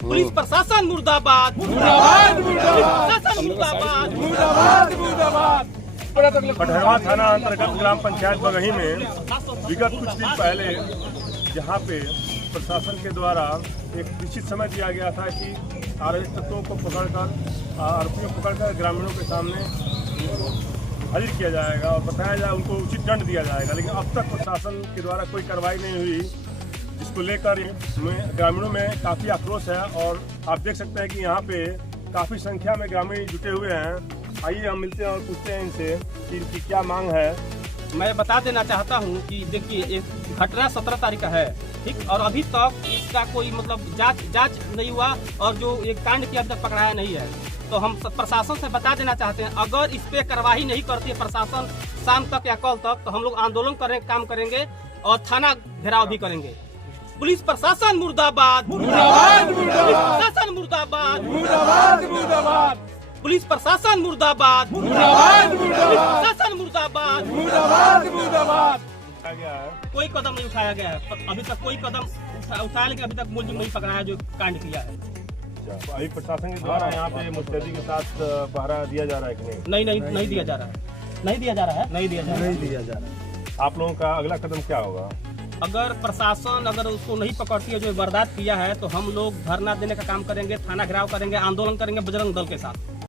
Police प्रशासन मुर्दाबाद, मुर्दाबाद, प्रशासन मुर्दाबाद, मुर्दाबाद, मुर्दाबाद। कटहरवा थाना अंतर्गत ग्राम पंचायत बगही में विगत कुछ दिन पहले जहां पे प्रशासन के द्वारा एक निश्चित समय दिया गया था कि आरोपित तत्वों को पकड़कर आरोपियों को पकड़कर ग्रामीणों के सामने हाजिर किया जाएगा और बताया जाए उनको उचित दंड दिया जाएगा, लेकिन अब तक प्रशासन के द्वारा कोई कार्रवाई नहीं हुई, जिसको लेकर ग्रामीणों में काफ़ी आक्रोश है। और आप देख सकते हैं कि यहाँ पे काफ़ी संख्या में ग्रामीण जुटे हुए हैं। आइए हम मिलते हैं और पूछते हैं इनसे कि इनकी क्या मांग है। मैं बता देना चाहता हूँ कि देखिए एक घटना 17 तारीख का है, ठीक, और अभी तक इसका कोई मतलब जांच नहीं हुआ और जो एक कांड किया अभी तक पकड़ाया नहीं है। तो हम प्रशासन से बता देना चाहते हैं, अगर इस पे कार्रवाई नहीं करती है प्रशासन शाम तक या कल तक, तो हम लोग आंदोलन काम करेंगे और थाना घेराव भी करेंगे। पुलिस प्रशासन मुर्दाबाद, मुर्दाबाद, प्रशासन मुर्दाबाद, मुर्दाबाद, मुर्दाबाद, पुलिस प्रशासन मुर्दाबाद, मुर्दाबाद, प्रशासन मुर्दाबाद, मुर्दाबाद, मुर्दाबाद। कोई कदम नहीं उठाया गया है, अभी तक कोई कदम उठाया, लेकिन अभी तक मुलजिम नहीं पकड़ा है जो कांड किया है। तो अभी प्रशासन के द्वारा यहाँ पे मुस्तैदी के साथ पहरा दिया जा रहा है कि नहीं दिया जा रहा है, नहीं दिया जा रहा है, नहीं दिया जा रहा है। आप लोगों का अगला कदम क्या होगा? अगर प्रशासन अगर उसको नहीं पकड़ती है जो वारदात किया है, तो हम लोग धरना देने का काम करेंगे, थाना घेराव करेंगे, आंदोलन करेंगे बजरंग दल के साथ।